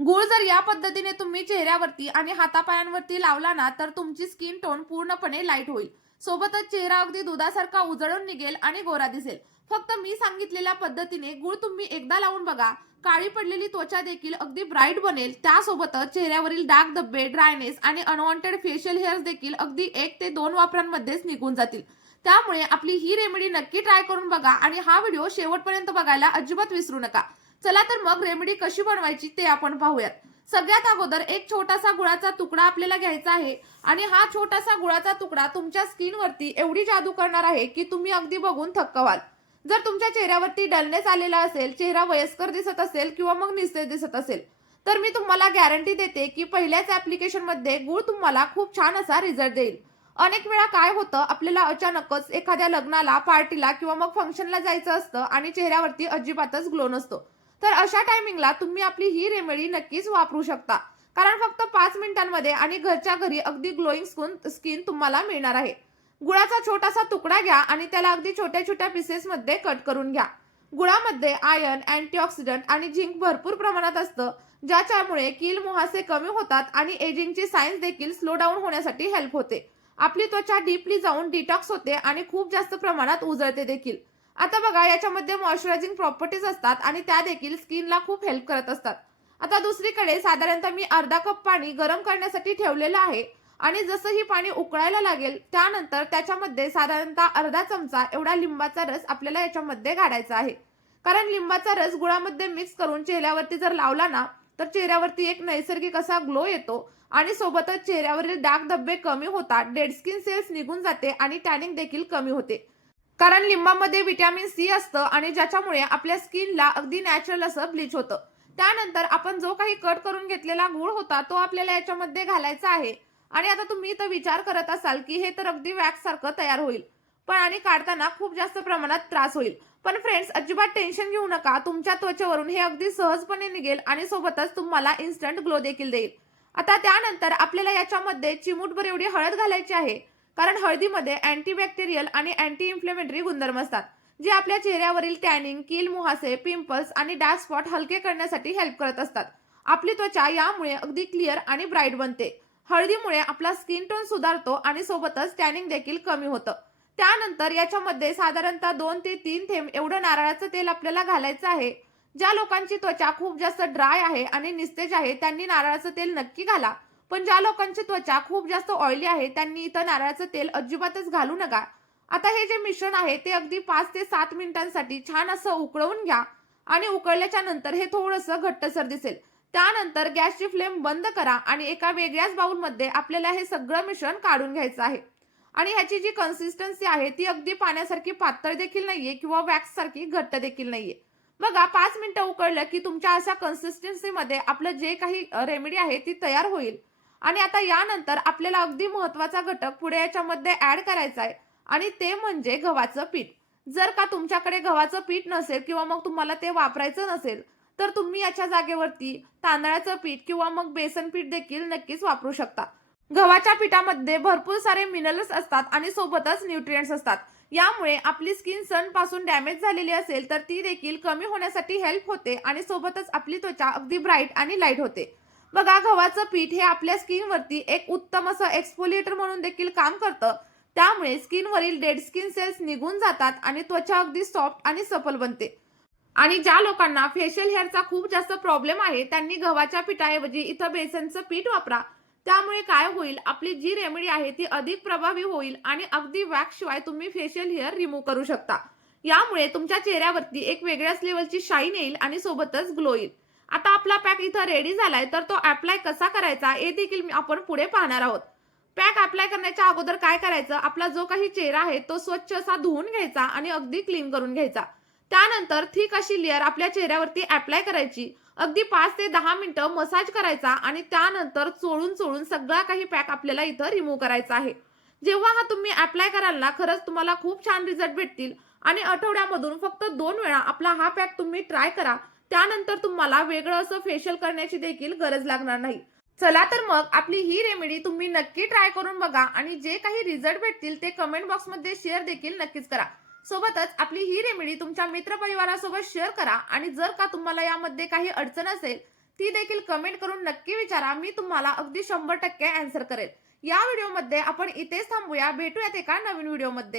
गूळ जर या पद्धतीने तुम्ही चेहऱ्यावरती आणि हातापायांवरती लावला ना, तर तुमची स्किन टोन पूर्णपणे लाईट होईल. सोबतच चेहरा अगदी दुधासारखा उजळून निघेल आणि गोरा दिसेल. फक्त मी सांगितलेल्या पद्धतीने गूळ तुम्ही एकदा लावून बघा. काळी पडलेली त्वचा देखील अगदी ब्राईट बनेल. त्यासोबतच चेहऱ्यावरील डाग धब्बे, ड्रायनेस आणि अनवॉन्टेड फेशियल हेअर्स देखील अगदी 1 ते 2 वापरांमध्येच निघून जातील. त्यामुळे आपली ही रेमेडी नक्की ट्राय करून बघा आणि हा व्हिडिओ शेवटपर्यंत बघायला अजिबात विसरू नका. चला तर मग रेमेडी कशी बनवायची ते आपण पाहूयात. सगळ्यात अगोदर एक छोटासा गुळाचा तुकडा आपल्याला घ्यायचा आहे आणि हा छोटासा गुळाचा तुकडा तुमच्या स्किनवरती एवढी जादू करणार आहे की तुम्ही अगदी बघून थक्क व्हाल. जर तुमच्या चेहऱ्यावरती डलनेस आलेला असेल, चेहरा वयस्कर दिसत असेल किंवा मग निस्तेज दिसत असेल, तर मी तुम्हाला गॅरंटी देते की पहिल्याच ऍप्लिकेशनमध्ये गुळ तुम्हाला खूप छान असा रिझल्ट देईल. अनेक वेळा काय होतं, आपल्याला अचानकच एखाद्या लग्नाला, पार्टीला किंवा मग फंक्शनला जायचं असतं आणि चेहऱ्यावरती अजिबातच ग्लो नसतो. तर अशा टायमिंगला तुम्ही आपली ही रेमेडी नक्कीच वापरू शकता. कारण फक्त 5 मिनिटांमध्ये आणि घरच्या घरी अगदी ग्लोईंग स्किन तुम्हाला मिळणार आहे. गुळाचा छोटासा तुकडा घ्या आणि त्याला अगदी छोट्या छोट्या पीसेसमध्ये कट करून घ्या. गुळामध्ये आयर्न, अँटीऑक्सिडंट आणि झिंक भरपूर प्रमाणात असतं, ज्याच्यामुळे कील मुहासे कमी होतात आणि एजिंगची सायन्स देखील स्लो डाऊन होण्यासाठी हेल्प होते. आपली त्वचा डीपली जाऊन डिटॉक्स होते आणि खूप जास्त प्रमाणात उजळते देखील. आता बघा, याच्यामध्ये मॉइश्चरायझिंग प्रॉपर्टीज असतात आणि त्या देखील स्किनला खूप हेल्प करत असतात. आता दुसरीकडे साधारणतः मी अर्धा कप पाणी गरम करण्यासाठी ठेवलेलं आहे आणि जसं ही पाणी उकळायला लागेल त्यानंतर त्याच्यामध्ये साधारणतः अर्धा चमचा एवढा लिंबाचा रस आपल्याला याच्यामध्ये घालायचा आहे. कारण लिंबाचा रस गुळामध्ये मिक्स करून चेहऱ्यावरती जर लावला ना, तर चेहऱ्यावरती एक नैसर्गिक असा ग्लो येतो आणि सोबतच चेहऱ्यावरील डाग धब्बे कमी होतात, डेड स्किन सेल्स निघून जाते आणि टॅनिंग देखील कमी होते. कारण लिंबामध्ये व्हिटॅमिन सी असतं आणि ज्याच्यामुळे आपल्या स्किनला अगदी नॅचरल असं ब्लीच होतं. त्यानंतर आपण जो काही कट करून घेतलेला गूळ होता तो आपल्याला याच्यामध्ये घालायचा आहे. आणि आता तुम्ही तर विचार करत असाल की हे तर अगदी वॅक्स सारखं तयार होईल, पण आणि काढताना खूप जास्त प्रमाणात त्रास होईल. पण फ्रेंड्स, अजिबात टेन्शन घेऊ नका. तुमच्या त्वचेवरून हे अगदी सहजपणे निघेल आणि सोबतच तुम्हाला इन्स्टंट ग्लो देखील देईल. आता त्यानंतर आपल्याला याच्यामध्ये चिमूटभर एवढी हळद घालायची आहे. कारण हळदीमध्ये अँटीबॅक्टेरियल आणि अँटी इन्फ्लेमेटरी गुणधर्म असतात, जे आपल्या चेहऱ्यावरील टॅनिंग, कील मुहासे, पिंपल्स आणि डार्क स्पॉट हलके करण्यासाठी हेल्प करत असतात. आपली त्वचा यामुळे अगदी क्लिअर आणि ब्राईट बनते. हळदीमुळे आपला स्किन टोन सुधारतो आणि सोबतच टॅनिंग देखील कमी होतं. त्यानंतर याच्यामध्ये साधारणतः 2 ते 3 थेंब एवढं नारळाचं तेल आपल्याला घालायचं आहे. ज्या लोकांची त्वचा खूप जास्त ड्राय आहे आणि निस्तेज आहे त्यांनी नारळाचं तेल नक्की घाला. पण ज्या लोकांची त्वचा खूप जास्त ऑइली आहे त्यांनी इथं नारळाचं तेल अजिबातच घालू नका. आता हे जे मिश्रण आहे ते अगदी 5 ते 7 मिनिटांसाठी छान असं उकळवून घ्या आणि उकळल्याच्या नंतर हे थोडंसं घट्टसर दिसेल. त्यानंतर गॅसची फ्लेम बंद करा आणि एका वेगळ्याच बाउलमध्ये आपल्याला हे सगळं मिश्रण काढून घ्यायचं आहे. आणि ह्याची जी कन्सिस्टन्सी आहे ती अगदी पाण्यासारखी पातळ देखील नाहीये किंवा वॅक्स सारखी घट्ट देखील नाहीये. बघा, 5 मिनिटं उकळलं की तुमच्या अशा कन्सिस्टन्सीमध्ये आपलं जे काही रेमेडी आहे ती तयार होईल. आणि आता यानंतर आपल्याला अगदी महत्त्वाचा घटक पुढे याच्यामध्ये ॲड करायचा आहे आणि ते म्हणजे गव्हाचं पीठ. जर का तुमच्याकडे गव्हाचं पीठ नसेल किंवा मग तुम्हाला ते वापरायचं नसेल, तर तुम्ही याच्या जागेवरती तांदळाचं पीठ किंवा मग बेसन पीठ देखील नक्कीच वापरू शकता. गव्हाच्या पिठामध्ये भरपूर सारे मिनरल्स असतात आणि सोबतच न्यूट्रिएंट्स असतात. यामुळे आपली स्किन सनपासून डॅमेज झालेली असेल तर ती देखील कमी होण्यासाठी हेल्प होते आणि सोबतच आपली त्वचा अगदी ब्राईट आणि लाईट होते. बघा, गव्हाचं पीठ हे आपल्या स्किनवरती एक उत्तम असं एक्सफोलिएटर म्हणून देखील काम करतं. त्यामुळे स्किनवरील डेड स्किन सेल्स निघून जातात आणि त्वचा अगदी सॉफ्ट आणि सपल बनते. आणि ज्या लोकांना फेशियल हेअरचा खूप जास्त प्रॉब्लेम आहे त्यांनी गव्हाच्या पिठाऐवजी इथं बेसनचं पीठ वापरा. त्यामुळे काय होईल, आपली जी रेमेडी आहे ती अधिक प्रभावी होईल आणि अगदी वॅक्स शिवाय तुम्ही फेशियल हेअर रिमूव्ह करू शकता. यामुळे तुमच्या चेहऱ्यावरती एक वेगळ्याच लेवलची शाईन येईल आणि सोबतच ग्लो येईल. आता आपला पॅक इथं रेडी झालाय, तर तो अप्लाय कसा करायचा हे देखील आपण पुढे पाहणार आहोत. पॅक अप्लाय करण्याच्या अगोदर काय करायचं, आपला जो काही चेहरा आहे तो स्वच्छ असा धुवून घ्यायचा आणि अगदी क्लीन करून घ्यायचा. त्यानंतर थिक अशी लेअर आपल्या चेहऱ्यावरती अप्लाय करायची. अगदी 5 ते 10 मिनिटं मसाज करायचा आणि त्यानंतर चोळून चोळून सगळा काही पॅक आपल्याला इथं रिमूव्ह करायचा आहे. जेव्हा हा तुम्ही अप्लाय कराल ना, खरंच तुम्हाला खूप छान रिझल्ट भेटतील आणि आठवड्यामधून फक्त 2 वेळा आपला हा पॅक तुम्ही ट्राय करा. त्यानंतर तुम्हाला वेगळं असं फेशियल करण्याची देखील गरज लागणार नाही. चला तर मग आपली ही रेमेडी तुम्ही नक्की ट्राय करून बघा आणि जे काही रिझल्ट भेटतील ते कमेंट बॉक्समध्ये शेअर देखील नक्कीच करा. सोबतच आपली ही रेमेडी तुमच्या मित्रपरिवारासोबत शेअर करा आणि जर का तुम्हाला यामध्ये काही अडचण असेल ती देखील कमेंट करून नक्की विचारा. मी तुम्हाला अगदी 100% आन्सर करेल. या व्हिडिओमध्ये आपण इथेच थांबूया. भेटूयात एका नवीन व्हिडिओमध्ये.